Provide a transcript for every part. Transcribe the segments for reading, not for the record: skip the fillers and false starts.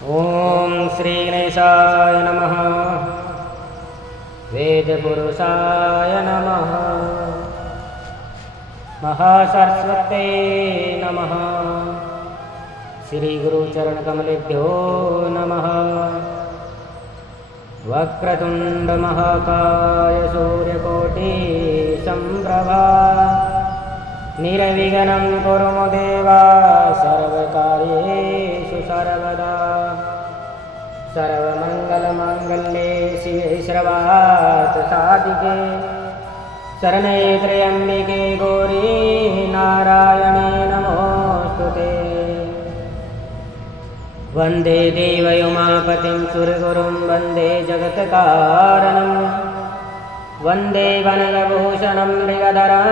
ओम श्री गणेशाय नमः। वेदपुरुषाय नमः। महासरस्वते नमः। श्री गुरुचरणकमलेभ्यो नमः। वक्रतुंड महाकाय सूर्यकोटि संप्रभा निर्विघ्नं कुरु देवा सर्वकार्येषु सर्वदा। सर्वमंगलमांगल्ये शिवे सर्वार्थ साधिके शरणे त्र्यंबिके गौरी नारायणे नमोस्तुते। वंदे देवयुमापतिं सुरगुरुं वंदे जगत्कारणं वंदे वनगभूषणं मृगधरं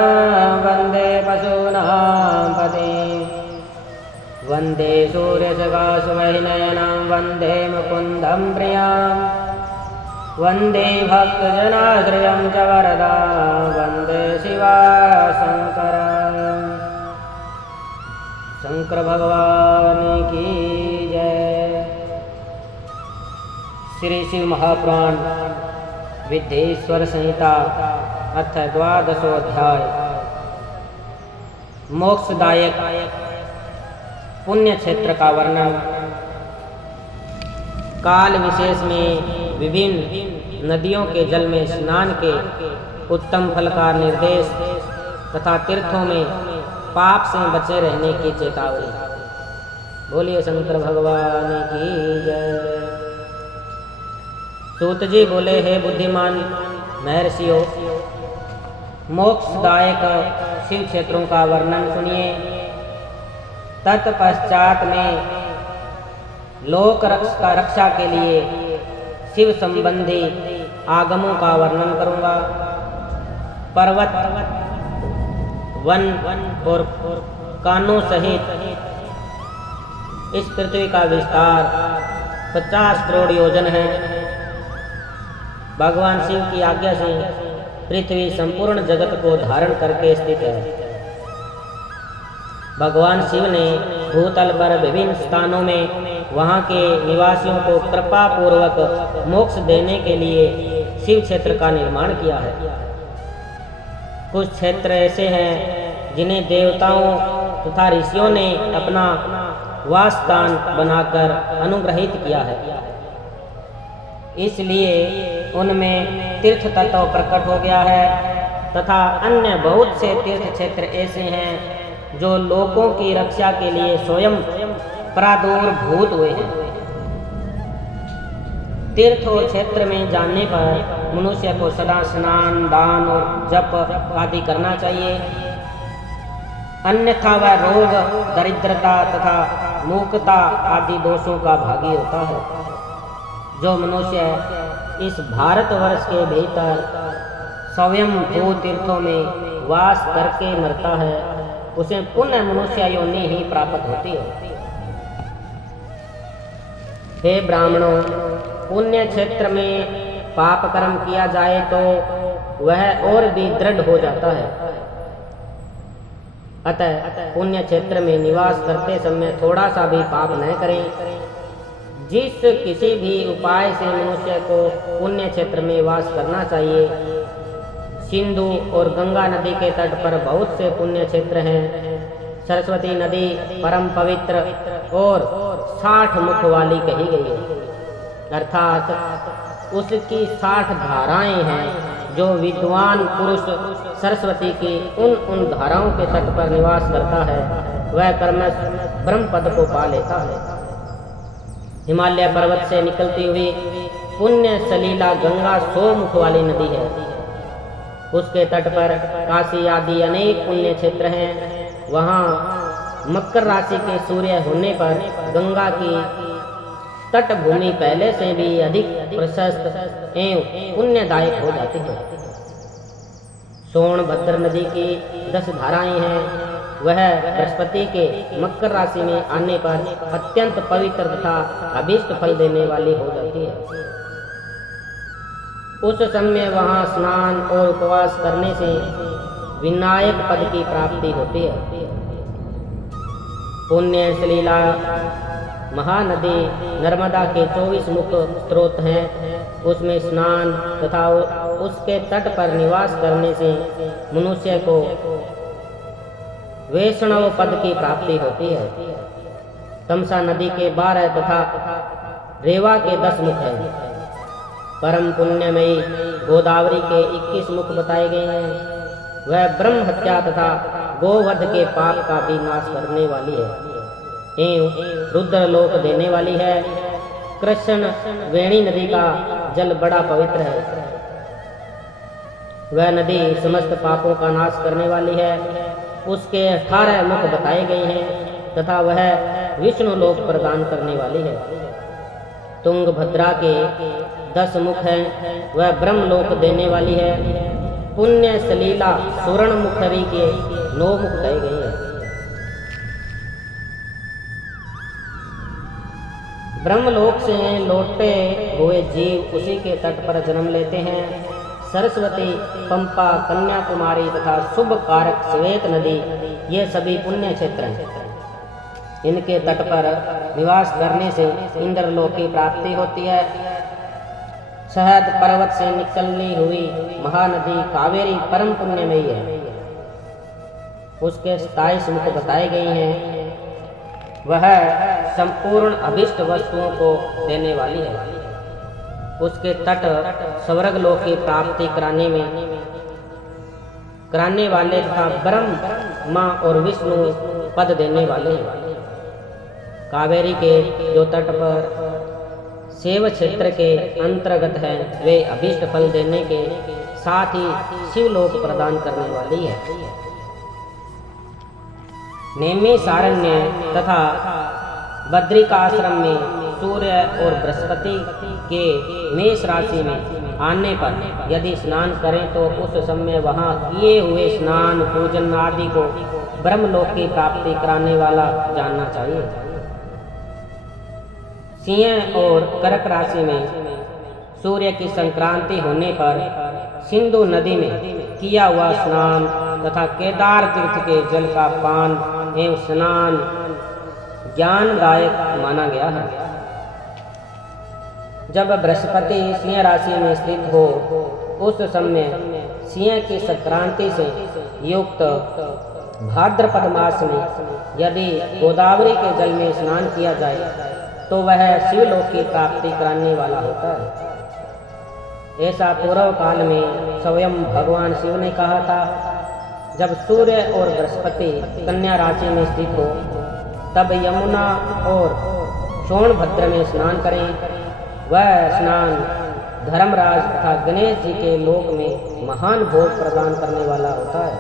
वंदे पशूनां पतिं वंदे सूर्यसकाशवैनयनं वंदे मुकुन्दं प्रियां वंदे भक्तजनाश्रयं च वरदां वंदे शिवाशंकरं। शंकर भगवान की जय। श्री शिव महापुराण विद्येश्वर संहिता अथ 12वां अध्याय। मोक्षदायक पुण्य क्षेत्र का वर्णन। काल विशेष में विभिन्न नदियों के जल में स्नान के उत्तम फल का निर्देश तथा तीर्थों में पाप से बचे रहने की चेतावनी। बोलिए शंकर भगवान की जय। सूत जी बोले, हे बुद्धिमान महर्षियों, मोक्षदायक शिव क्षेत्रों का वर्णन सुनिए। तत्पश्चात में लोक रक्षा के लिए शिव संबंधी आगमों का वर्णन करूंगा। पर्वत, वन और कानों सहित इस पृथ्वी का विस्तार 50 करोड़ योजन है। भगवान शिव की आज्ञा से पृथ्वी संपूर्ण जगत को धारण करके स्थित है। भगवान शिव ने भूतल पर विभिन्न स्थानों में वहां के निवासियों को कृपा पूर्वक मोक्ष देने के लिए शिव क्षेत्र का निर्माण किया है। कुछ क्षेत्र ऐसे हैं जिन्हें देवताओं तथा ऋषियों ने अपना वास स्थान बनाकर अनुग्रहित किया है, इसलिए उनमें तीर्थ तत्व प्रकट हो गया है। तथा अन्य बहुत से तीर्थ क्षेत्र ऐसे हैं जो लोगों की रक्षा के लिए स्वयं प्रादुर्भूत हुए हैं। तीर्थ और क्षेत्र में जाने पर मनुष्य को सदा स्नान, दान और जप आदि करना चाहिए, अन्यथा वह रोग, दरिद्रता तथा मूकता आदि दोषों का भागी होता है। जो मनुष्य इस भारतवर्ष के भीतर स्वयं दो तीर्थों में वास करके मरता है, उसे पुण्य मनुष्य योनि ही प्राप्त होती है। हे ब्राह्मणों, पुण्य क्षेत्र में पाप कर्म किया जाए तो वह और भी दृढ़ हो जाता है। अतः पुण्य क्षेत्र में निवास करते समय थोड़ा सा भी पाप न करें। जिस किसी भी उपाय से मनुष्य को पुण्य क्षेत्र में वास करना चाहिए। सिंधु और गंगा नदी के तट पर बहुत से पुण्य क्षेत्र हैं। सरस्वती नदी परम पवित्र और 60 मुख वाली कही गई है, अर्थात उसकी 60 धाराएं हैं। जो विद्वान पुरुष सरस्वती की उन धाराओं के तट पर निवास करता है, वह क्रमश ब्रह्म पद को पा लेता है। हिमालय पर्वत से निकलती हुई पुण्य सलीला गंगा 100 मुख वाली नदी है। उसके तट पर काशी आदि अनेक पुण्य क्षेत्र हैं। वहाँ मकर राशि के सूर्य होने पर गंगा की तटभूमि पहले से भी अधिक प्रशस्त एवं पुण्यदायक हो जाती है। सोनभद्र नदी की 10 धाराएं हैं। वह बृहस्पति के मकर राशि में आने पर अत्यंत पवित्र तथा अभीष्ट फल देने वाली हो जाती है। उस समय वहां स्नान और उपवास करने से विनायक पद की प्राप्ति होती है। पुण्य सलीला महानदी नर्मदा के 24 मुख्य स्रोत हैं, उसमें स्नान तथा उसके तट पर निवास करने से मनुष्य को वैष्णव पद की प्राप्ति होती है। तमसा नदी के 12 तथा रेवा के 10 मुख हैं। परम पुण्यमयी गोदावरी के 21 मुख बताए गए हैं। वह ब्रह्म हत्या तथा गोवध के पाप का भी नाश करने वाली है एवं रुद्र लोक देने वाली है। कृष्ण वेणी नदी का जल बड़ा पवित्र है। वह नदी समस्त पापों का नाश करने वाली है। उसके 18 मुख बताए गए हैं तथा वह विष्णु लोक प्रदान करने वाली है। तुंगभद्रा के 10 मुख हैं। वह ब्रह्मलोक देने वाली है। पुण्य सलीला सुवर्ण मुखरी के 9 मुख कहे गए हैं। ब्रह्मलोक से लौटे हुए जीव उसी के तट पर जन्म लेते हैं। सरस्वती, पंपा, कन्याकुमारी तथा शुभ कारक श्वेत नदी ये सभी पुण्य क्षेत्र हैं। इनके तट पर निवास करने से इंद्रलोक की प्राप्ति होती है। शहद पर्वत से निकलनी हुई महानदी कावेरी परम पुण्यमयी है। उसके 27 मुख बताए गए हैं। वह संपूर्ण अभिष्ट वस्तुओं को देने वाली है। उसके तट स्वर्ग लोक की प्राप्ति कराने वाले तथा ब्रह्मा और विष्णु पद देने वाले हैं। कावेरी के जो तट पर शैव क्षेत्र के अंतर्गत है वे अभीष्ट फल देने के साथ ही शिवलोक प्रदान करने वाली है। नैमिषारण्य तथा बद्रिकाश्रम में सूर्य और बृहस्पति के मेष राशि में आने पर यदि स्नान करें तो उस समय वहां किए हुए स्नान पूजन आदि को ब्रह्मलोक की प्राप्ति कराने वाला जानना चाहिए। सिंह और कर्क राशि में सूर्य की संक्रांति होने पर सिंधु नदी में किया हुआ स्नान तथा केदार तीर्थ के जल का पान एवं स्नान ज्ञानदायक माना गया है। जब बृहस्पति सिंह राशि में स्थित हो उस समय सिंह की संक्रांति से युक्त भाद्रपद मास में यदि गोदावरी के जल में स्नान किया जाए तो वह शिवलोक की प्राप्ति कराने वाला होता है। ऐसा पूर्व काल में स्वयं भगवान शिव ने कहा था। जब सूर्य और बृहस्पति कन्या राशि में स्थित हो तब यमुना और सोनभद्र में स्नान करें। वह स्नान धर्मराज तथा गणेश जी के लोक में महान भोग प्रदान करने वाला होता है।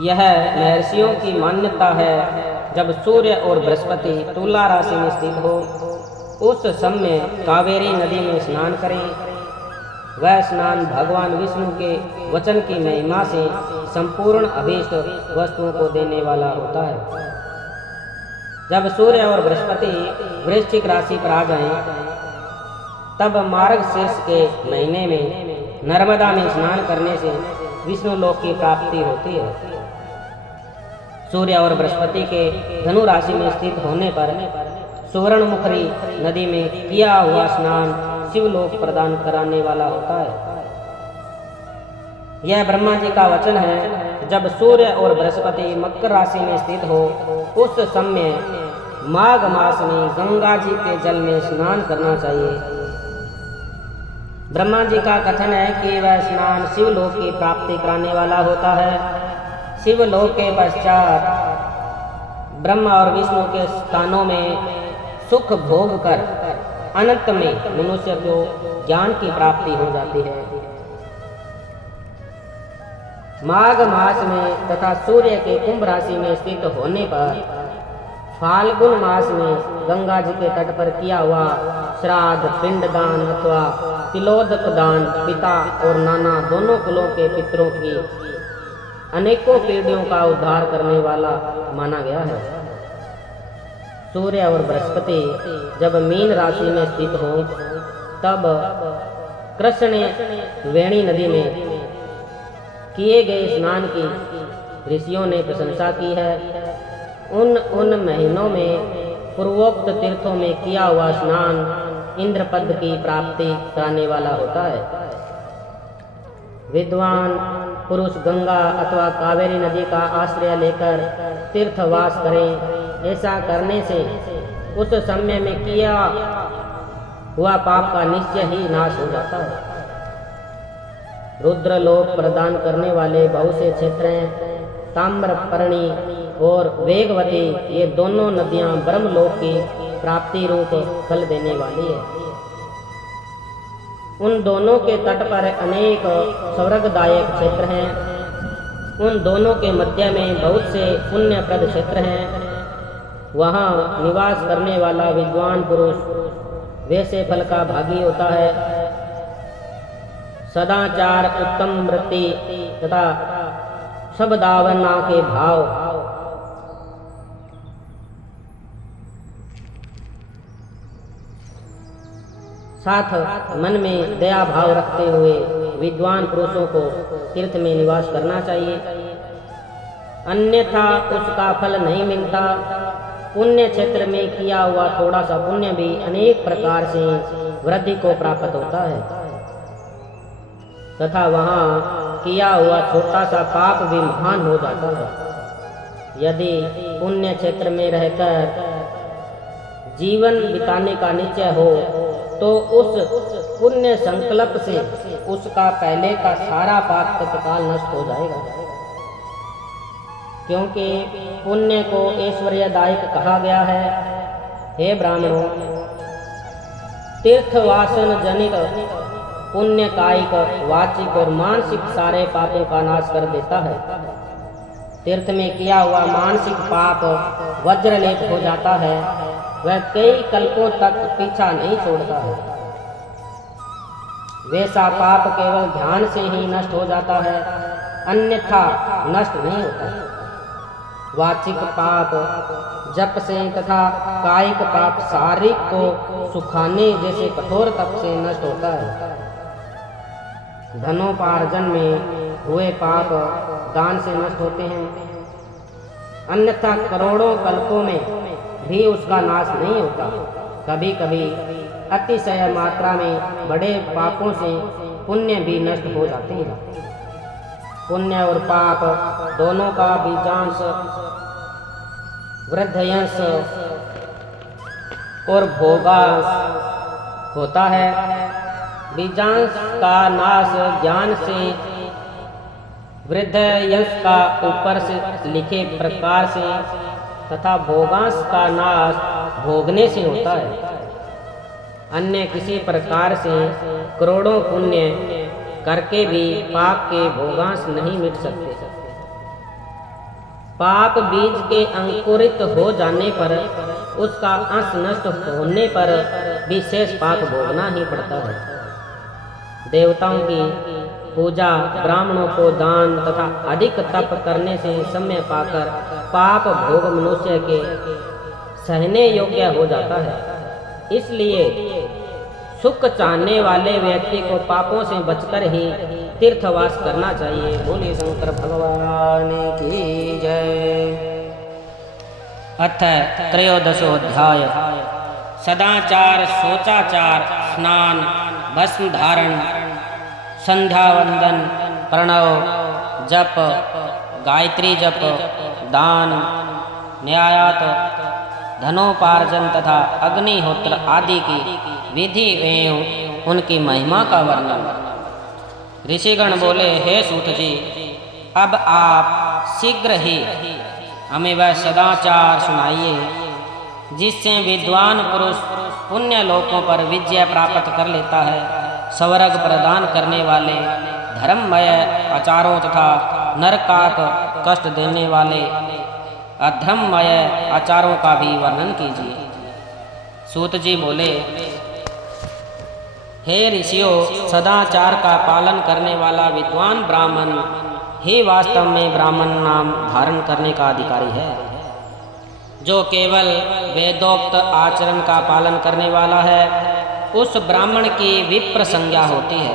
यह महर्षियों की मान्यता है। जब सूर्य और बृहस्पति तुला राशि में स्थित हो उस समय कावेरी नदी में स्नान करें। वह स्नान भगवान विष्णु के वचन की महिमा से संपूर्ण अभीष्ट वस्तुओं को देने वाला होता है। जब सूर्य और बृहस्पति वृश्चिक राशि पर आ जाएं, तब मार्गशीर्ष के महीने में नर्मदा में स्नान करने से विष्णु लोक की प्राप्ति होती है। सूर्य और बृहस्पति के धनु राशि में स्थित होने पर सुवर्णमुखरी नदी में किया हुआ स्नान शिवलोक प्रदान कराने वाला होता है। यह ब्रह्मा जी का वचन है। जब सूर्य और बृहस्पति मकर राशि में स्थित हो उस समय माघ मास में गंगा जी के जल में स्नान करना चाहिए। ब्रह्मा जी का कथन है कि वह स्नान शिवलोक की प्राप्ति कराने वाला होता है। शिवलोक के पश्चात ब्रह्मा और विष्णु के स्थानों में सुख भोग कर अनंत में मनुष्य को ज्ञान की प्राप्ति हो जाती है। माघ मास में तथा सूर्य के कुंभ राशि में स्थित होने पर फाल्गुन मास में गंगा जी के तट पर किया हुआ श्राद्ध, पिंडदान अथवा तिलोदक दान पिता और नाना दोनों कुलों के पितरों की अनेकों पीढ़ियों का उद्धार करने वाला माना गया है। सूर्य और बृहस्पति जब मीन राशि में स्थित हो तब कृष्ण ने वेणी नदी में किए गए स्नान की ऋषियों ने प्रशंसा की है। उन महीनों में पूर्वोक्त तीर्थों में किया हुआ स्नान इंद्र पद की प्राप्ति कराने वाला होता है। विद्वान पुरुष गंगा अथवा कावेरी नदी का आश्रय लेकर तीर्थवास करें। ऐसा करने से उस समय में किया हुआ पाप का निश्चय ही नाश हो जाता है। रुद्रलोक प्रदान करने वाले बहुत से क्षेत्र हैं। ताम्रपर्णी और वेगवती ये दोनों नदियां ब्रह्मलोक की प्राप्ति रूप फल देने वाली है। उन दोनों के तट पर अनेक स्वर्गदायक क्षेत्र हैं। उन दोनों के मध्य में बहुत से पुण्यप्रद क्षेत्र हैं। वहाँ निवास करने वाला विद्वान पुरुष वैसे फल का भागी होता है। सदाचार, उत्तम वृत्ति तथा शब्दावना के भाव, साथ मन में दया भाव रखते हुए विद्वान पुरुषों को तीर्थ में निवास करना चाहिए, अन्यथा उसका फल नहीं मिलता। पुण्य क्षेत्र में किया हुआ थोड़ा सा पुण्य भी अनेक प्रकार से वृद्धि को प्राप्त होता है तथा वहाँ किया हुआ छोटा सा पाप भी महान हो जाता है। यदि पुण्य क्षेत्र में रहकर जीवन बिताने का निश्चय हो तो उस पुण्य संकल्प से उसका पहले का सारा पाप तत्काल नष्ट हो जाएगा, क्योंकि पुण्य को ऐश्वर्यदायक कहा गया है। हे ब्राह्मणों, तीर्थवासन जनित पुण्य कायिक, वाचिक और मानसिक सारे पापों का नाश कर देता है। तीर्थ में किया हुआ मानसिक पाप वज्रलेप हो जाता है, वह कई कल्पों तक पीछा नहीं छोड़ता है। वैसा पाप केवल ध्यान से ही नष्ट हो जाता है, अन्यथा नष्ट नहीं होता। वाचिक पाप जप से तथा कायिक पाप शारीरिक को सुखाने जैसे कठोर तप से नष्ट होता है। धनोपार्जन में हुए पाप दान से नष्ट होते हैं, अन्यथा करोड़ों कल्पों में भी उसका नाश नहीं होता। कभी कभी अतिशय मात्रा में बड़े पापों से पुण्य भी नष्ट हो जाते हैं। पुण्य और पाप दोनों का बीजांश वृद्धयंश और भोगांश होता है। बीजांश का नाश ज्ञान से, वृद्धयंश का ऊपर से लिखे प्रकार से तथा भोगांश का नाश भोगने से होता है। अन्य किसी प्रकार से करोड़ों पुण्य करके भी पाप के भोगांश नहीं मिट सकते। पाप बीज के अंकुरित हो जाने पर उसका अंश नष्ट होने पर विशेष पाप भोगना ही पड़ता है। देवताओं की पूजा, ब्राह्मणों को दान तथा अधिक तप करने से समय पाकर पाप भोग मनुष्य के सहने योग्य हो जाता है। इसलिए सुख चाहने वाले व्यक्ति को पापों से बचकर ही तीर्थवास करना चाहिए। बोलिए शंकर भगवान की जय। अथ त्रयोदशोऽध्याय। सदाचार, शोचाचार, स्नान, भस्म धारण, संध्या वंदन, प्रणव जप, गायत्री जप, दान, न्यायात, धनोपार्जन तथा अग्निहोत्र आदि की विधि एवं उनकी महिमा का वर्णन। ऋषिगण बोले, हे सूत जी, अब आप शीघ्र ही हमें वह सदाचार सुनाइए जिससे विद्वान पुरुष पुण्य लोकों पर विजय प्राप्त कर लेता है। स्वर्ग प्रदान करने वाले धर्ममय आचारों तथा नरकाक कष्ट देने वाले अधर्ममय आचारों का भी वर्णन कीजिए। सूत जी बोले, हे ऋषियों, सदाचार का पालन करने वाला विद्वान ब्राह्मण ही वास्तव में ब्राह्मण नाम धारण करने का अधिकारी है। जो केवल वेदोक्त आचरण का पालन करने वाला है, उस ब्राह्मण की विप्र संज्ञा होती है।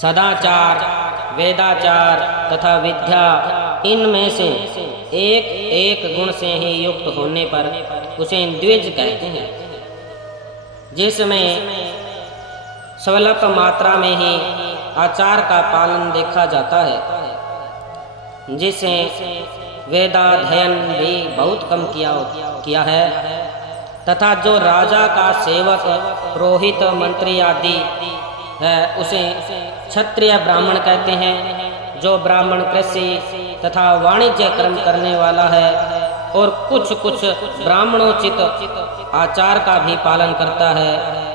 सदाचार, वेदाचार तथा विद्या, इनमें से एक एक गुण से ही युक्त होने पर उसे द्विज कहते हैं। जिसमें स्वल्प मात्रा में ही आचार का पालन देखा जाता है, जिसे वेदाध्ययन भी बहुत कम किया है, तथा जो राजा का सेवक पुरोहित मंत्री आदि है उसे क्षत्रिय ब्राह्मण कहते हैं। जो ब्राह्मण कृषि तथा वाणिज्य कर्म करने वाला है और कुछ कुछ ब्राह्मणोचित आचार का भी पालन करता है,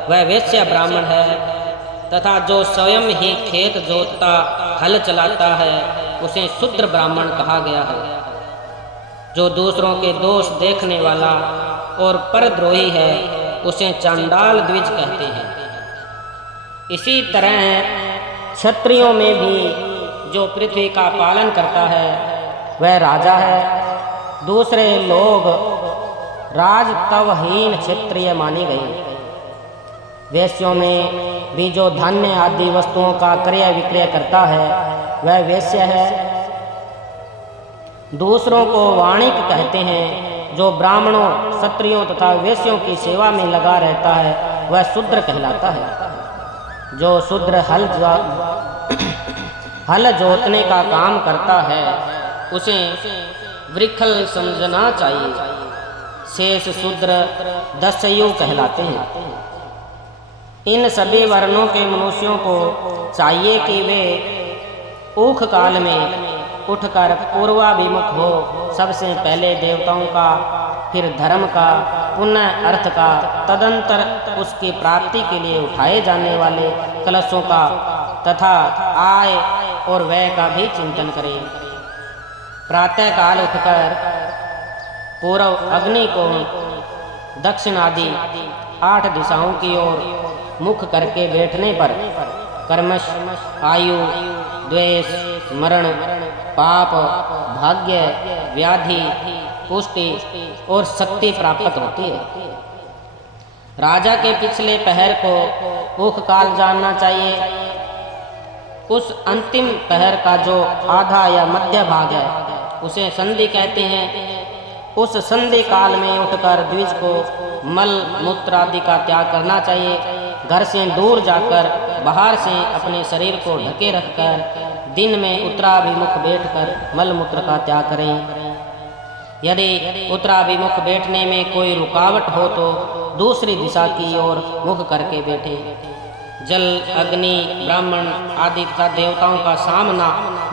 वह वैश्य ब्राह्मण है। तथा जो स्वयं ही खेत जोतता हल चलाता है उसे शूद्र ब्राह्मण कहा गया है। जो दूसरों के दोष देखने वाला और परद्रोही है उसे चांडाल द्विज कहते हैं। इसी तरह क्षत्रियों में भी जो पृथ्वी का पालन करता है वह राजा है। दूसरे लोग राजतवहीन क्षत्रिय मानी गई। वेश्यों में भी जो धान्य आदि वस्तुओं का क्रय विक्रय करता है वह वेश्य है। दूसरों को वाणिक कहते हैं। जो ब्राह्मणों क्षत्रियों तथा वेश्यों की सेवा में लगा रहता है वह शूद्र कहलाता है। जो शूद्र हल जोतने का काम करता है उसे वृखल समझना चाहिए। शेष शूद्र दस्यु कहलाते हैं। इन सभी वर्णों के मनुष्यों को चाहिए कि वे ऊख काल में उठकर पूर्वाभिमुख हो। सबसे पहले देवताओं का, फिर धर्म का, पुनः अर्थ का, तदंतर उसकी प्राप्ति के लिए उठाए जाने वाले कलशों का तथा आय और व्यय का भी चिंतन करें। प्रातः काल उठकर पूर्व अग्नि को, दक्षिण आदि 8 दिशाओं की ओर मुख करके बैठने पर कर्मश, आयु, द्वेष, मरण, पाप, भाग्य, व्याधि, पुष्टि और शक्ति प्राप्त होती है। राजा के पिछले पहर को ऊख काल जानना चाहिए। उस अंतिम पहर का जो आधा या मध्य भाग है उसे संधि कहते हैं। उस संधि काल में उठकर द्विज को मल मूत्र आदि का त्याग करना चाहिए। घर से दूर जाकर बाहर से अपने शरीर को ढके रखकर दिन में उत्तराभिमुख बैठकर मल मूत्र का त्याग करें। यदि उत्तराभिमुख बैठने में कोई रुकावट हो तो दूसरी दिशा की ओर मुख करके बैठे। जल, अग्नि, ब्राह्मण आदि तथा देवताओं का सामना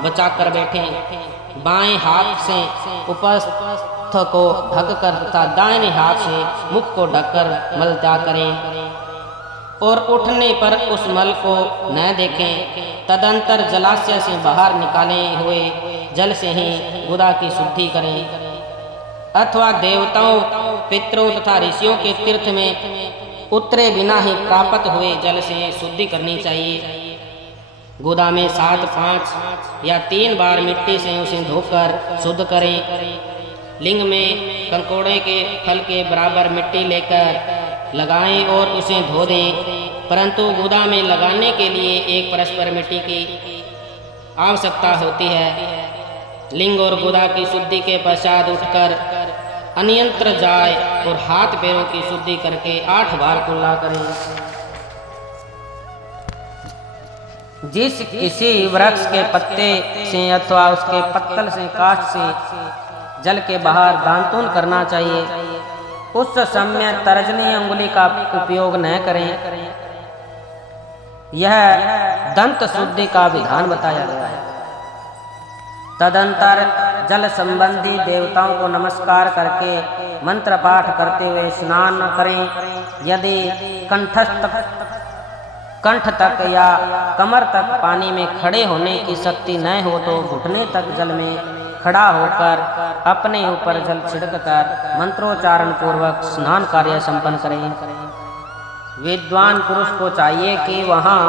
बचाकर बैठें। बाएं हाथ से उपस्थ को ढककर तथा दाहिने हाथ से मुख को ढककर मल त्याग करें और उठने पर उस मल को न देखें। तदंतर जलाशय से बाहर निकाले हुए जल से ही गुदा की शुद्धि करें अथवा देवताओं, पितरों तथा ऋषियों के तीर्थ में उतरे बिना ही प्राप्त हुए जल से शुद्धि करनी चाहिए। गुदा में 7, 5 या 3 बार मिट्टी से उसे धोकर शुद्ध करें। लिंग में कंकोड़े के फल के बराबर मिट्टी लेकर लगाएं और उसे धो दें। परंतु गुदा में लगाने के लिए एक परस्पर मिट्टी की आवश्यकता होती है। लिंग और गुदा की शुद्धि के पश्चात उठकर अन्यंत्र जाए और हाथ पैरों की शुद्धि करके 8 बार कुल्ला करें। जिस किसी वृक्ष के पत्ते से अथवा उसके पत्तल से, काष्ठ से जल के बाहर दांतुन करना चाहिए। उस समय तर्जनी अंगुली का उपयोग न करें। यह दंत शुद्धि का विधान बताया गया है। तदंतर जल संबंधी देवताओं को नमस्कार करके मंत्र पाठ करते हुए स्नान करें। यदि कंठ तक या कमर तक पानी में खड़े होने की शक्ति न हो तो घुटने तक जल में खड़ा होकर अपने ऊपर जल छिड़ककर मंत्रोच्चारण पूर्वक स्नान कार्य संपन्न करें। विद्वान पुरुष को चाहिए कि वहाँ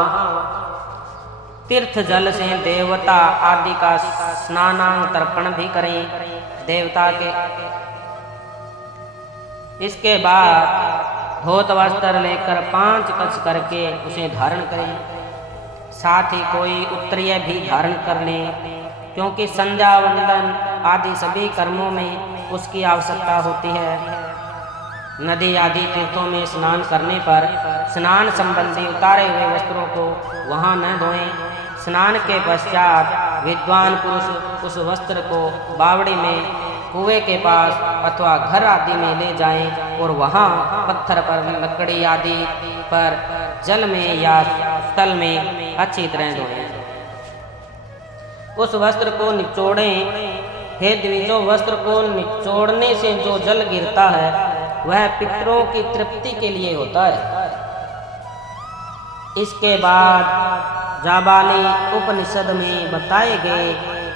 तीर्थ जल से देवता आदि का स्नानांतर्पण भी करें। देवता के इसके बाद धोत वस्त्र लेकर 5 कच्छ करके उसे धारण करें। साथ ही कोई उत्तरीय भी धारण कर लें, क्योंकि संध्या वंदन आदि सभी कर्मों में उसकी आवश्यकता होती है। नदी आदि तीर्थों में स्नान करने पर स्नान संबंधी उतारे हुए वस्त्रों को वहां न धोएं। स्नान के पश्चात विद्वान पुरुष उस वस्त्र को बावड़ी में, कुएं के पास अथवा घर आदि में ले जाएं और वहां पत्थर पर, लकड़ी आदि पर, जल में या तल में अच्छी तरह धोएं। उस वस्त्र को निचोड़ें। हे द्विजों, वस्त्र को निचोड़ने से जो जल गिरता है वह पितरों की तृप्ति के लिए होता है। इसके बाद जाबाली उपनिषद में बताए गए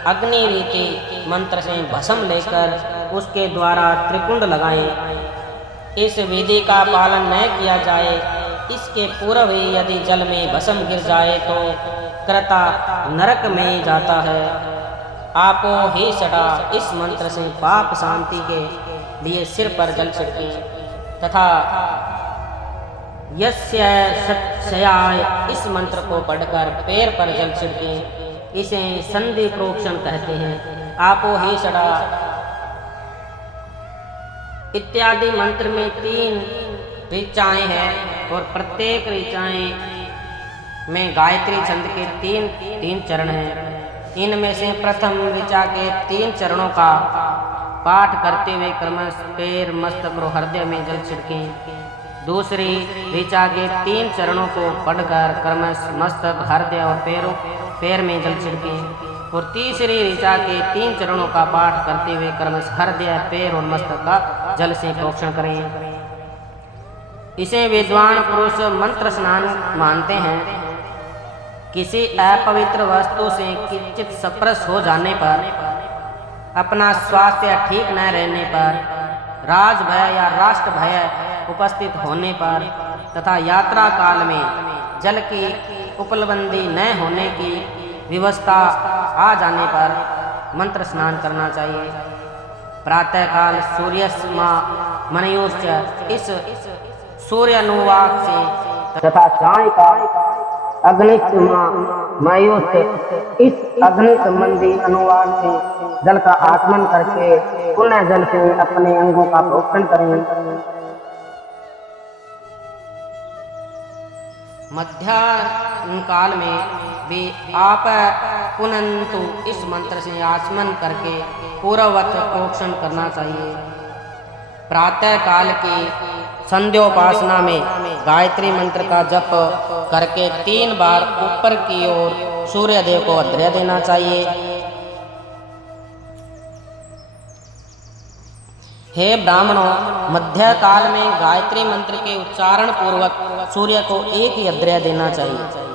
अग्नि रीति मंत्र से भस्म लेकर उसके द्वारा त्रिकुंड लगाएं। इस विधि का पालन न किया जाए, इसके पूर्व ही यदि जल में भस्म गिर जाए तो कर्ता नरक में जाता है। आपो ही सड़ा, इस मंत्र से पाप शांति के लिए सिर पर जल छिड़कें तथा यस्य सत्स्याय, इस मंत्र को पढ़कर पैर पर जल छिड़कें। इसे संधि प्रोक्षण कहते हैं। आपो ही सड़ा इत्यादि मंत्र में 3 ऋचाएं हैं और प्रत्येक ऋचाएं में गायत्री छंद के 3 चरण हैं। इनमें से प्रथम ऋचा के 3 चरणों का पाठ करते हुए क्रमश पैर, मस्तक और हृदय में जल छिड़कें। दूसरी ऋचा के 3 चरणों को पढ़कर क्रमश मस्तक, हृदय और पैर में जल छिड़कें और तीसरी ऋचा के 3 चरणों का पाठ करते हुए क्रमश हृदय, पैर और मस्तक का जल से प्रोक्षण करें। इसे विद्वान पुरुष मंत्र स्नान मानते हैं। किसी अपवित्र वस्तु से किंचित स्पर्श हो जाने पर, अपना स्वास्थ्य ठीक न रहने पर, राज भय या राष्ट्र भय उपस्थित होने पर तथा यात्रा काल में जल की उपलब्धि न होने की व्यवस्था आ जाने पर मंत्र स्नान करना चाहिए। प्रातःकाल सूर्यस्मा मनयोश्च, इस सूर्यानुवाक से तथा सायंकाल अग्निष्मा मयोश्च, इस अग्नि संबंधी अनुवाद से जल का आचमन करके पुनः जल से अपने अंगों का प्रोक्षण करें। मध्याह्न काल में भी आप पुनंतु, इस मंत्र से आचमन करके पूर्ववत प्रोक्षण करना चाहिए। प्रातः काल की संध्योपासना में गायत्री मंत्र का जप करके 3 बार ऊपर की ओर सूर्यदेव को अर्घ्य देना चाहिए। हे ब्राह्मणों, मध्य काल में गायत्री मंत्र के उच्चारण पूर्वक सूर्य को एक ही अर्घ्य देना चाहिए।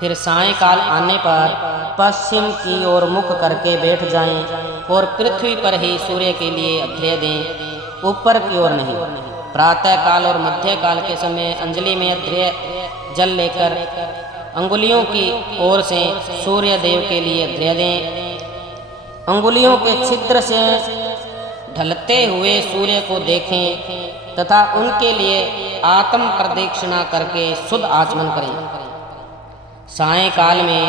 फिर सायंकाल आने पर पश्चिम की ओर मुख करके बैठ जाएं और पृथ्वी पर ही सूर्य के लिए अर्घ्य दें, ऊपर की ओर नहीं। प्रातः काल और मध्य काल के समय अंजलि में अर्घ्य जल लेकर अंगुलियों की ओर से सूर्य देव के लिए अर्घ्य दें। अंगुलियों के छिद्र से ढलते हुए सूर्य को देखें तथा उनके लिए आत्म प्रदक्षिणा करके शुद्ध आचमन करें। सायंकाल में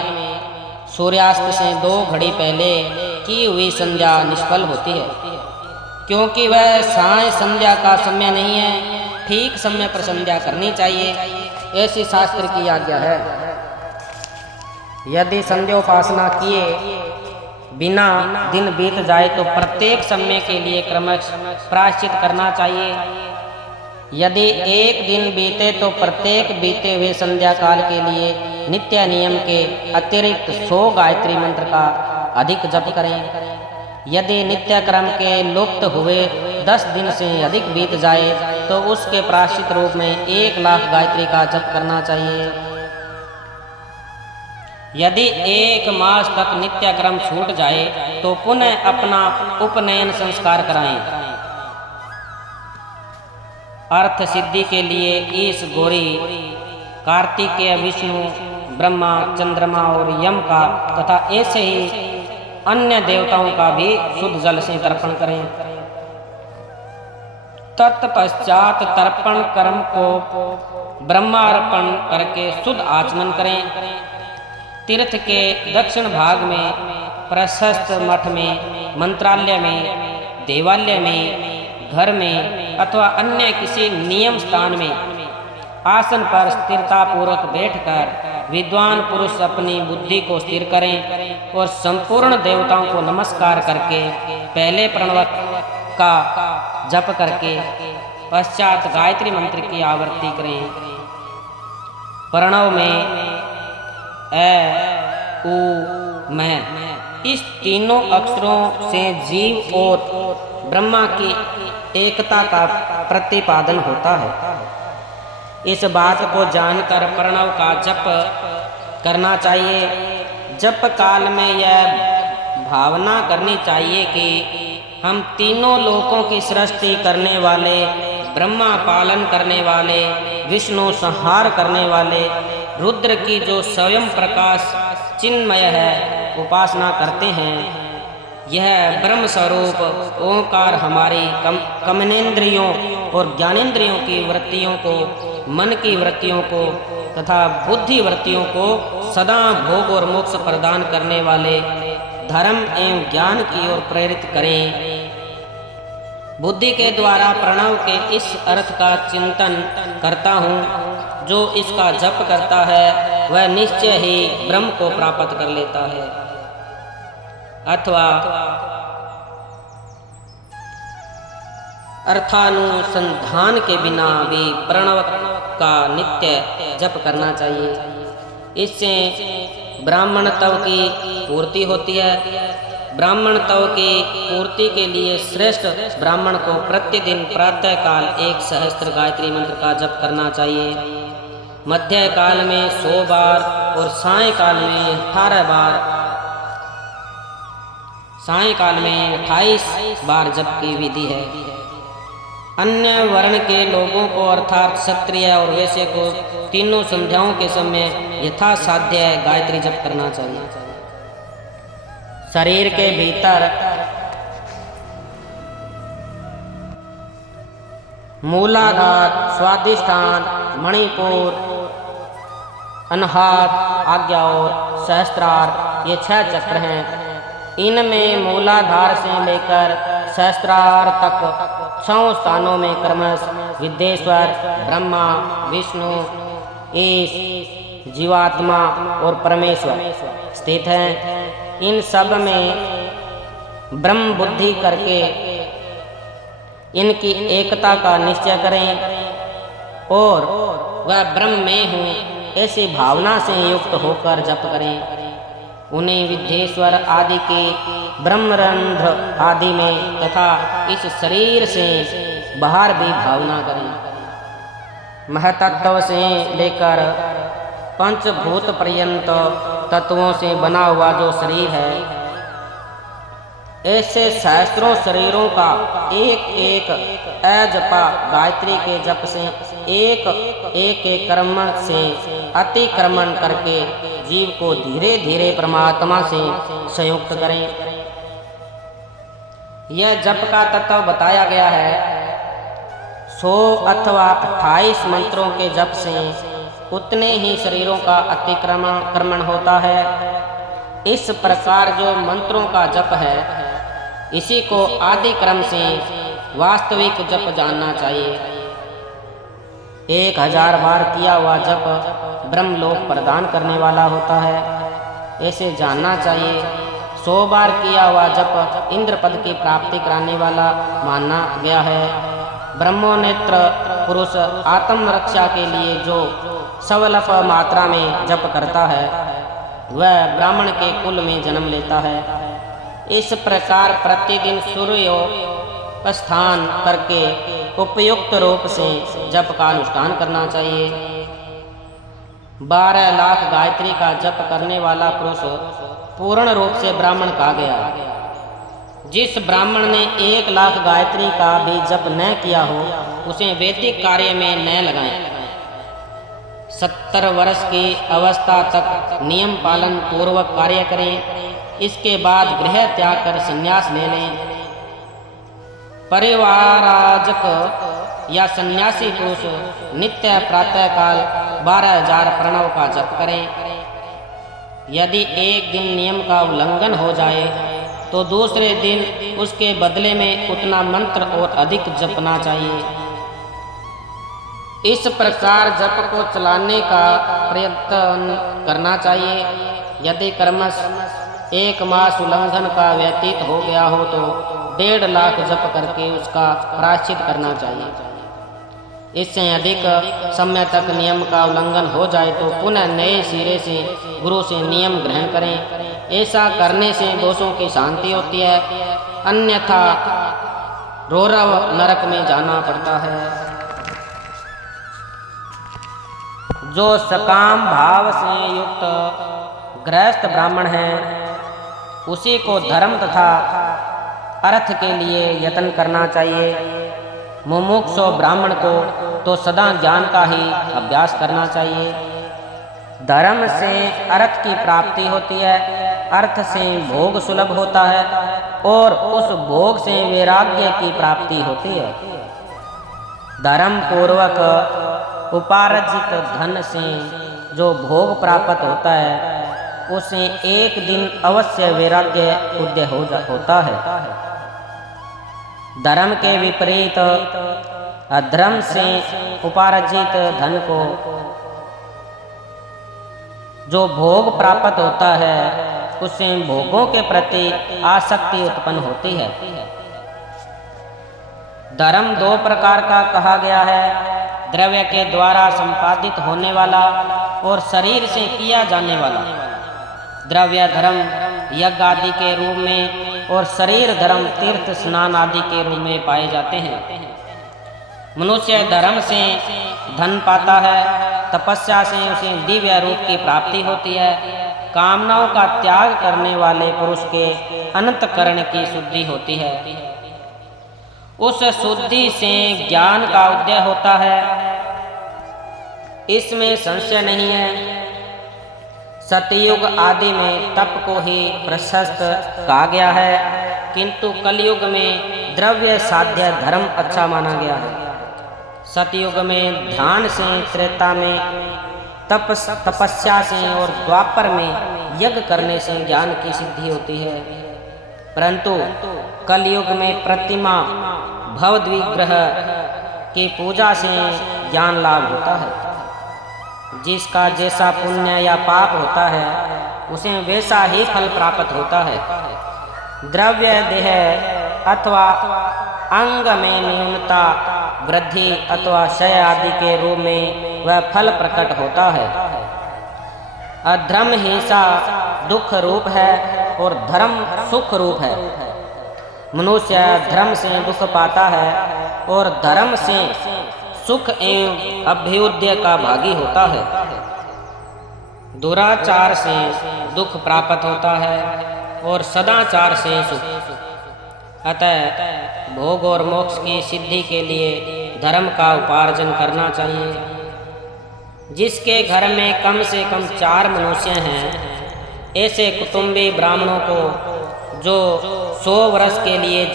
सूर्यास्त से 2 घड़ी पहले की हुई संध्या निष्फल होती है, क्योंकि वह साय संध्या का समय नहीं है। ठीक समय पर संध्या करनी चाहिए, ऐसी शास्त्र की आज्ञा है। यदि संध्योपासना किए बिना दिन बीत जाए तो प्रत्येक समय के लिए क्रमश प्रायश्चित करना चाहिए। यदि एक दिन बीते तो प्रत्येक बीते हुए संध्या काल के लिए नित्य नियम के अतिरिक्त 100 गायत्री मंत्र का अधिक जप करें। यदि नित्य क्रम के लुप्त हुए 10 दिन से अधिक बीत जाए तो उसके प्रायश्चित रूप में 1 लाख गायत्री का जप करना चाहिए। यदि 1 मास तक नित्य क्रम छूट जाए तो पुनः अपना उपनयन संस्कार कराएं। अर्थ सिद्धि के लिए ईश, गौरी, कार्तिकेय, विष्णु, ब्रह्मा, चंद्रमा और यम का तथा ऐसे ही अन्य देवताओं का भी शुद्ध जल से तर्पण करें। तत्पश्चात तर्पण कर्म को ब्रह्मार्पण करके शुद्ध आचमन करें। तीर्थ के दक्षिण भाग में प्रशस्त मठ में, मंत्रालय में, देवालय में, घर में अथवा अन्य किसी नियम स्थान में आसन पर स्थिरता पूर्वक बैठकर विद्वान पुरुष अपनी बुद्धि को स्थिर करें और संपूर्ण देवताओं को नमस्कार करके पहले प्रणव का जप करके पश्चात गायत्री मंत्र की आवृत्ति करें। प्रणव में ए, उ, मैं, इस तीनों अक्षरों से जीव और ब्रह्मा की एकता का प्रतिपादन होता है। इस बात को जानकर प्रणव का जप करना चाहिए। जप काल में यह भावना करनी चाहिए कि हम तीनों लोकों की सृष्टि करने वाले, ब्रह्मा पालन करने वाले, विष्णु संहार करने वाले, रुद्र की जो स्वयं प्रकाश चिन्मय है उपासना करते हैं। यह ब्रह्म स्वरूप ओंकार हमारी कमनेन्द्रियों और ज्ञानेन्द्रियों की वृत्तियों को, मन की वृत्तियों को तथा बुद्धि वृत्तियों को सदा भोग और मोक्ष प्रदान करने वाले धर्म एवं ज्ञान की ओर प्रेरित करें। बुद्धि के द्वारा प्रणव के इस अर्थ का चिंतन करता हूँ। जो इसका जप करता है वह निश्चय ही ब्रह्म को प्राप्त कर लेता है। अथवा अर्थानुसंधान के बिना भी प्रणव का नित्य जप करना चाहिए। इससे ब्राह्मणत्व की पूर्ति होती है। ब्राह्मणत्व की पूर्ति के लिए श्रेष्ठ ब्राह्मण को प्रतिदिन प्रातः काल 1 सहस्त्र गायत्री मंत्र का जप करना चाहिए। मध्य काल में 100 बार और सायंकाल में 18 बार, सायंकाल में 28 बार जप की विधि है। अन्य वर्ण के लोगों को अर्थात क्षत्रिय और वैश्य को तीनों संध्याओं के समय यथासाध्य गायत्री जप करना चाहिए। शरीर के भीतर मूलाधार, स्वादिष्ठान, मणिपुर, अनाहत, आज्ञा और सहस्त्रार ये 6 चक्र हैं। इनमें मूलाधार से लेकर सहस्त्रार तक 6 स्थानों में क्रमशः विद्येश्वर, ब्रह्मा, विष्णु, ईश, जीवात्मा और परमेश्वर स्थित हैं। इन सब में ब्रह्म बुद्धि करके इनकी एकता का निश्चय करें और वह ब्रह्म में हूँ ऐसी भावना से युक्त होकर जप करें। उन्हें विद्येश्वर आदि के ब्रह्मरंध्र आदि में तथा इस शरीर से बाहर भी भावना करें। महतत्व से लेकर पंचभूत पर्यंत तत्वों से बना हुआ जो शरीर है, ऐसे सहस्त्रों शरीरों का एक एक अजपा गायत्री के जप से एक एक कर्म से अतिक्रमण करके जीव को धीरे धीरे परमात्मा से संयुक्त करें। यह जप का तत्व बताया गया है। 100 अथवा 28 मंत्रों के जप से उतने ही शरीरों का अतिक्रमण होता है। इस प्रकार जो मंत्रों का जप है, इसी को आदि क्रम से वास्तविक जप जानना चाहिए। 1000 बार किया हुआ जप ब्रह्मलोक प्रदान करने वाला होता है, ऐसे जानना चाहिए। 100 बार किया हुआ जप इंद्र पद की प्राप्ति कराने वाला माना गया है। ब्रह्मोनेत्र पुरुष आत्म रक्षा के लिए जो सवल्प मात्रा में जप करता है, वह ब्राह्मण के कुल में जन्म लेता है। इस प्रकार प्रतिदिन सूर्योपास्थान करके उपयुक्त रूप से जप का अनुष्ठान करना चाहिए। 12 लाख गायत्री का जप करने वाला पुरुष पूर्ण रूप से ब्राह्मण कहा गया। जिस ब्राह्मण ने 1 लाख गायत्री का भी जप न किया हो, उसे वैदिक कार्य में न लगाएं। 70 वर्ष की अवस्था तक नियम पालन पूर्वक कार्य करें। इसके बाद गृह त्याग कर संन्यास ले लें। परिवाराजक या सन्यासी पुरुष नित्य प्रातः काल 12,000 प्रणव का जप करें। यदि एक दिन नियम का उल्लंघन हो जाए तो दूसरे दिन उसके बदले में उतना मंत्र और अधिक जपना चाहिए। इस प्रकार जप को चलाने का प्रयत्न करना चाहिए। यदि क्रमशः 1 मास उल्लंघन का व्यतीत हो गया हो तो 1.5 लाख जप करके उसका प्रायश्चित करना चाहिए। इससे अधिक समय तक नियम का उल्लंघन हो जाए तो पुनः नए सिरे से गुरु से नियम ग्रहण करें। ऐसा करने से दोषों की शांति होती है, अन्यथा रौरव नरक में जाना पड़ता है। जो सकाम भाव से युक्त गृहस्थ ब्राह्मण है उसी को धर्म तथा अर्थ के लिए यत्न करना चाहिए। मुमुक्षु ब्राह्मण को तो सदा ज्ञान का ही अभ्यास करना चाहिए। धर्म से अर्थ की प्राप्ति होती है, अर्थ से भोग सुलभ होता है और उस भोग से वैराग्य की प्राप्ति होती है। धर्म पूर्वक उपार्जित धन से जो भोग प्राप्त होता है उसे एक दिन अवश्य वैराग्य उदय होता है। धर्म के विपरीत अधर्म से उपार्जित धन को जो भोग प्राप्त होता है उससे भोगों के प्रति आसक्ति उत्पन्न होती है। धर्म 2 प्रकार का कहा गया है, द्रव्य के द्वारा संपादित होने वाला और शरीर से किया जाने वाला। द्रव्य धर्म यज्ञ आदि के रूप में और शरीर धर्म तीर्थ स्नान आदि के रूप में पाए जाते हैं। मनुष्य धर्म से धन पाता है, तपस्या से उसे दिव्य रूप की प्राप्ति होती है। कामनाओं का त्याग करने वाले पुरुष के अंतःकरण की शुद्धि होती है, उस शुद्धि से ज्ञान का उदय होता है, इसमें संशय नहीं है। सतयुग आदि में तप को ही प्रशस्त कहा गया है, किंतु कलयुग में द्रव्य साध्य धर्म अच्छा माना गया है। सतयुग में ध्यान से, त्रेता में तपस्या से और द्वापर में यज्ञ करने से ज्ञान की सिद्धि होती है, परंतु कलयुग में प्रतिमा भवद्विग्रह की पूजा से ज्ञान लाभ होता है। जिसका जैसा पुण्य या पाप होता है उसे वैसा ही फल प्राप्त होता है। द्रव्य देह अथवा अंग में न्यूनता, वृद्धि अथवा क्षय आदि के रूप में वह फल प्रकट होता है। अधर्म हिंसा दुख रूप है और धर्म सुख रूप है। मनुष्य धर्म से दुख पाता है और धर्म से सुख एवं अभ्युदय का भागी होता है। दुराचार से दुख प्राप्त होता है और सदाचार से सुख। अतः भोग और मोक्ष की सिद्धि के लिए धर्म का उपार्जन करना चाहिए। जिसके घर में कम से कम 4 मनुष्य हैं, ऐसे कुटुंबी ब्राह्मणों को जो 100 वर्ष के लिए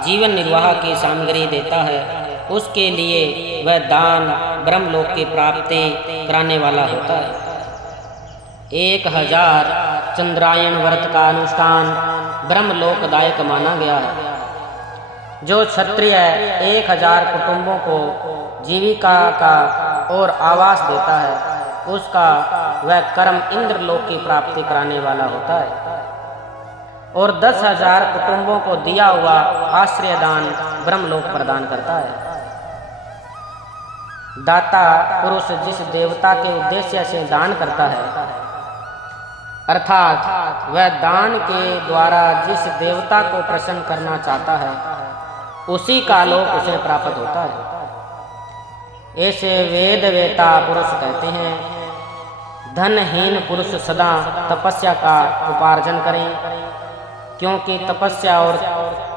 जीवन निर्वाह की सामग्री देता है, उसके लिए वह दान ब्रह्मलोक की प्राप्ति कराने वाला होता है। 1000 चंद्रायण व्रत का अनुष्ठान ब्रह्मलोकदायक माना गया है। जो क्षत्रिय 1000 कुटुंबों को जीविका का और आवास देता है, उसका वह कर्म इंद्रलोक की प्राप्ति कराने वाला होता है। और 10,000 कुटुंबों को दिया हुआ आश्रय दान ब्रह्मलोक प्रदान करता है। दाता पुरुष जिस देवता के उद्देश्य से दान करता है, अर्थात वह दान के द्वारा जिस देवता को प्रसन्न करना चाहता है, उसी का लोक उसे प्राप्त होता है। ऐसे वेद वेता पुरुष कहते हैं, धनहीन पुरुष सदा तपस्या का उपार्जन करें, क्योंकि तपस्या और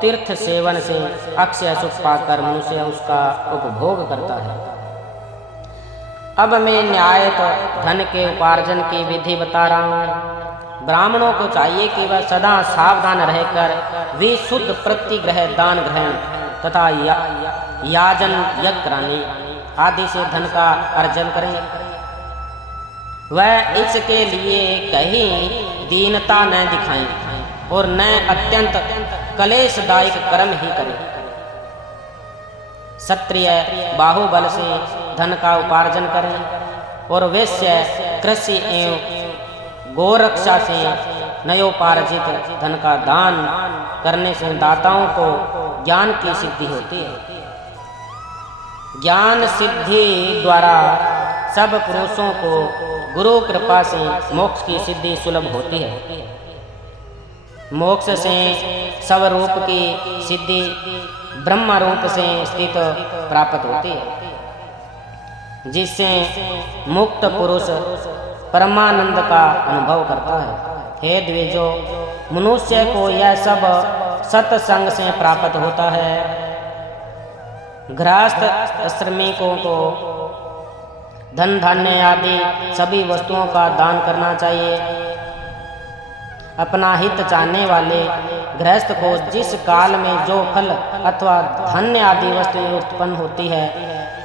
तीर्थ सेवन से अक्षय सुख पाकर मनुष्य उसका उपभोग करता है। अब मैं न्यायत धन के उपार्जन की विधि बता रहा हूँ। ब्राह्मणों को चाहिए कि वह सदा सावधान रहकर विशुद्ध प्रतिग्रह दान ग्रहण तथा याजन यज्ञ कराने आदि से धन का अर्जन करें। वह इसके लिए कहीं दीनता न दिखाएं और न अत्यंत कलेशदायक कर्म ही करें। क्षत्रिय बाहुबल से धन का उपार्जन करें और वैश्य कृषि एवं गोरक्षा से नयोपार्जित धन का दान करने से दाताओं को ज्ञान की सिद्धि होती है। ज्ञान सिद्धि द्वारा सब पुरुषों को गुरु कृपा से मोक्ष की सिद्धि सुलभ होती है। मोक्ष से स्वरूप की सिद्धि ब्रह्म रूप से स्थित प्राप्त होती है, जिससे मुक्त पुरुष परमानंद का अनुभव करता है। हे द्विजो, मनुष्य को यह सब सत्संग से प्राप्त होता है। गृहस्थ श्रमिकों को धन धान्य आदि सभी वस्तुओं का दान करना चाहिए। अपना हित चाहने वाले गृहस्थ को जिस काल में जो फल अथवा धान्य आदि वस्तुएं उत्पन्न होती है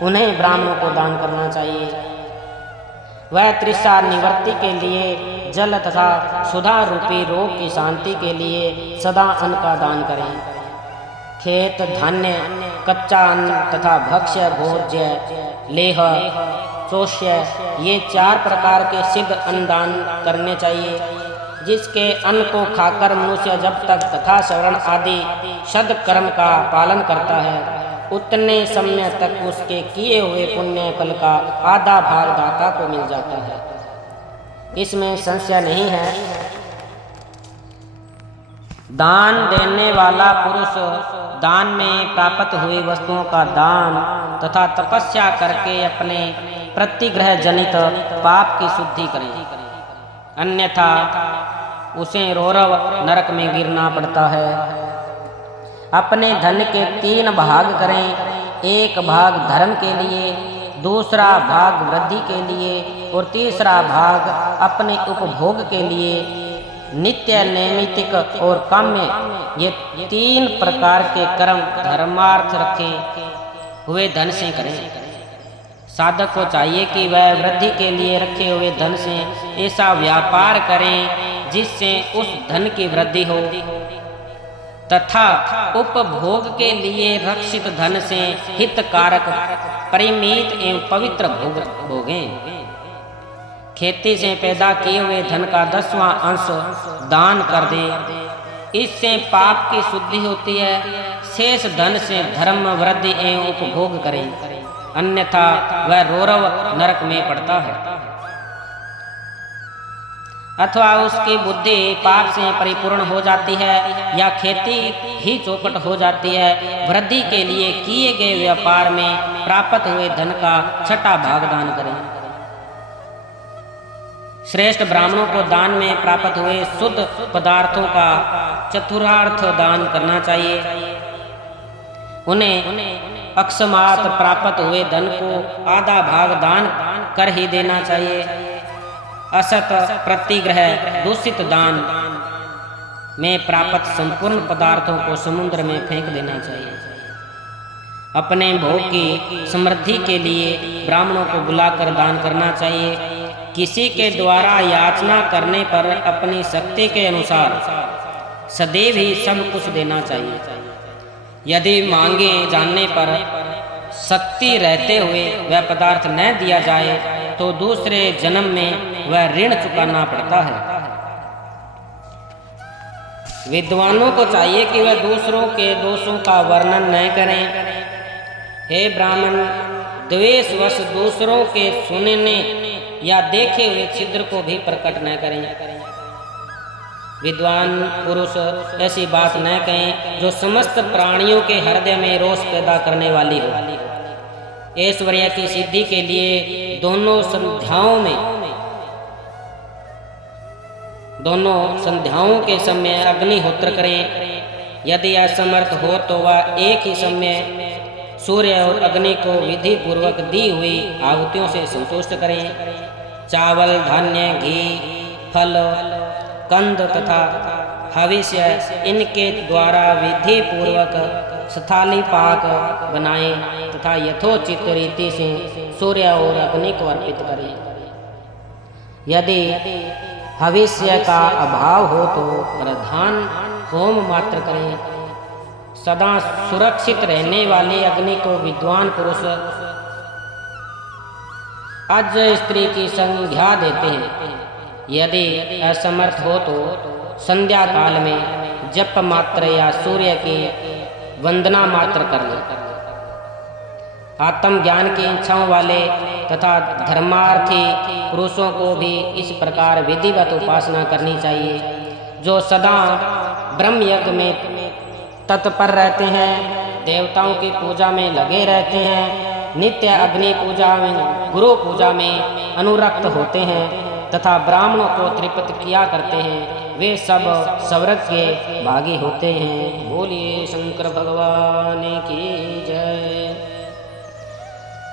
उन्हें ब्राह्मणों को दान करना चाहिए। वह तृषा निवृत्ति के लिए जल तथा सुधा रूपी रोग की शांति के लिए सदा अन्न का दान करें। खेत धान्य, कच्चा अन्न तथा भक्ष्य, भोज्य, लेह, चोष्य, ये 4 प्रकार के सिद्ध अन्न दान करने चाहिए। जिसके अन्न को खाकर मनुष्य जब तक तथा श्रवण आदि सद्कर्म का पालन करता है उतने समय तक उसके किए हुए पुण्य फल का आधा भाग दाता को मिल जाता है, इसमें संशय नहीं है। दान देने वाला पुरुष दान में प्राप्त हुई वस्तुओं का दान तथा तपस्या करके अपने प्रतिग्रह जनित पाप की शुद्धि करे, अन्यथा उसे रौरव नरक में गिरना पड़ता है। अपने धन के 3 भाग करें, एक भाग धर्म के लिए, दूसरा भाग वृद्धि के लिए और तीसरा भाग अपने उपभोग के लिए। नित्य, नैमित्तिक और काम्य, ये 3 प्रकार के कर्म धर्मार्थ रखे हुए धन से करें। साधक को चाहिए कि वह वृद्धि के लिए रखे हुए धन से ऐसा व्यापार करें जिससे उस धन की वृद्धि हो तथा उपभोग के लिए रक्षित धन से हितकारक परिमित एवं पवित्र भोग भोगें। खेती से पैदा किए हुए धन का 10वां अंश दान कर दें, इससे पाप की शुद्धि होती है। शेष धन से धर्म, वृद्धि एवं उपभोग करें, अन्यथा वह रौरव नरक में पड़ता है। अथवा उसकी बुद्धि पाप से परिपूर्ण हो जाती है या खेती ही चौपट हो जाती है। वृद्धि के लिए किए गए व्यापार में प्राप्त हुए धन का 6वां भाग दान करें। श्रेष्ठ ब्राह्मणों को दान में प्राप्त हुए शुद्ध पदार्थों का 4वां दान करना चाहिए। उन्हें अकस्मात प्राप्त हुए धन को आधा भाग दान कर ही देना चाहिए। असत, प्रतिग्रह, दूषित दान में प्राप्त संपूर्ण पदार्थों को समुद्र में फेंक देना चाहिए। अपने भोग की समृद्धि के लिए ब्राह्मणों को बुलाकर दान करना चाहिए। किसी के द्वारा याचना करने पर अपनी शक्ति के अनुसार सदैव ही सब कुछ देना चाहिए। यदि मांगे जानने पर शक्ति रहते हुए वह पदार्थ न दिया जाए तो दूसरे जन्म में वह ऋण चुकाना पड़ता है। विद्वानों को चाहिए कि वह दूसरों के दोषों का वर्णन न करें। हे ब्राह्मण, द्वेषवश दूसरों के सुनने या देखे हुए छिद्र को भी प्रकट न करें। विद्वान पुरुष ऐसी बात न कहें जो समस्त प्राणियों के हृदय में रोष पैदा करने वाली हो। ऐश्वर्य की सिद्धि के लिए दोनों संध्याओं के समय अग्निहोत्र करें। यदि असमर्थ हो तो वह एक ही समय सूर्य और अग्नि को विधि पूर्वक दी हुई आहुतियों से संतुष्ट करें। चावल, धान्य, घी, फल, कंद तथा हविष्य इनके द्वारा विधि पूर्वक स्थाली पाक बनाएं तथा यथोचित रीति से सूर्य और अग्नि को अर्पित करें। यदि भविष्य का अभाव हो तो प्रधान होम मात्र करें। सदा सुरक्षित रहने वाले अग्नि को विद्वान पुरुष अजय स्त्री की संज्ञा देते हैं। यदि असमर्थ हो तो संध्या काल में जप मात्र या सूर्य की वंदना मात्र कर ले। आत्मज्ञान की इच्छाओं वाले तथा धर्मार्थी पुरुषों को भी इस प्रकार विधिवत उपासना करनी चाहिए। जो सदा ब्रह्म यज्ञ में तत्पर रहते हैं, देवताओं की पूजा में लगे रहते हैं, नित्य अग्नि पूजा में, गुरु पूजा में अनुरक्त होते हैं तथा ब्राह्मणों को तृप्त किया करते हैं, वे सब स्वर्ग के भागी होते हैं। बोलिए शंकर भगवान की जय।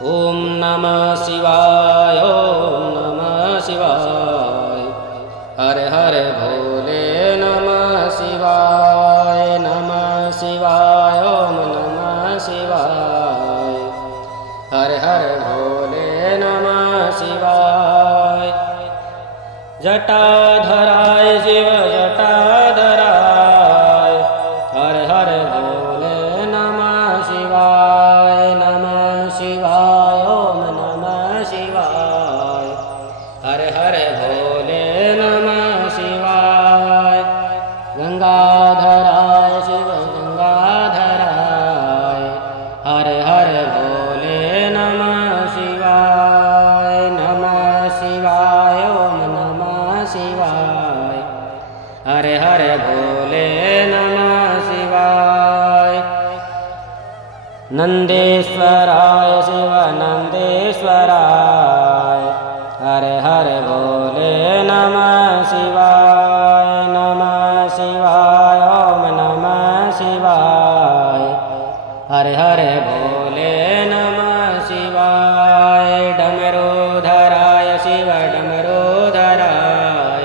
ओम नमः शिवाय, ओम नमः शिवाय, हर हर भोले नमः शिवाय, नमः शिवाय, ओम नमः शिवाय, हर हर भोले नमः शिवाय। जटाधराय शिव जटाधराय, हर हर भोले नमः शिवाय, नमः शिवाय, ओम नमः शिवाय, हर हर भोले नमः शिवाय। गंगाधराय शिव गंगाधराय, हर हर भोले नमः शिवाय, नमः शिवाय, ओम नमः शिवाय, हर हर भोले नमः शिवाय। नंदेश्वराय शिव नंदेश्वराय, हर हर भोले नमः शिवाय, नमः शिवाय, ओम नमः शिवाय, हर हर भोले नमः शिवाय। डमरूधराय शिव डमरूधराय,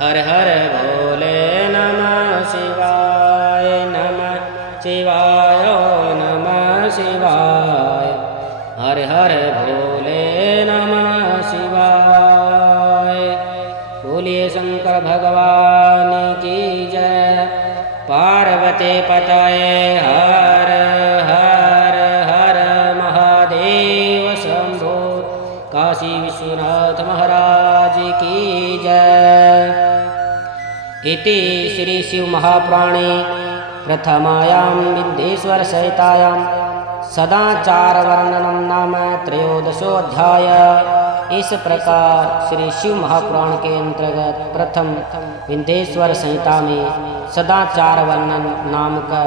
हर हर भोले नमः शिवाय, नमः शिवाय, ओम नमः शिवाय, हर हर भोले नमः शिवाय। बोलिए शंकर भगवान की जय। पार्वती पतये हर हर हर महादेव शंभो। काशी विश्वनाथ महाराज की जय। इति श्री शिव महापुराणे प्रथमायां विद्येश्वर सहितायां सदाचार वर्णनम नाम त्रयोदशोऽध्याय। इस प्रकार श्री शिव महापुराण के अंतर्गत प्रथम विंध्येश्वर संहिता में सदाचार वर्णन नाम का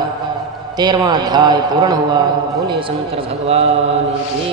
13वां अध्याय पूर्ण हुआ। बोलिए शंकर भगवान की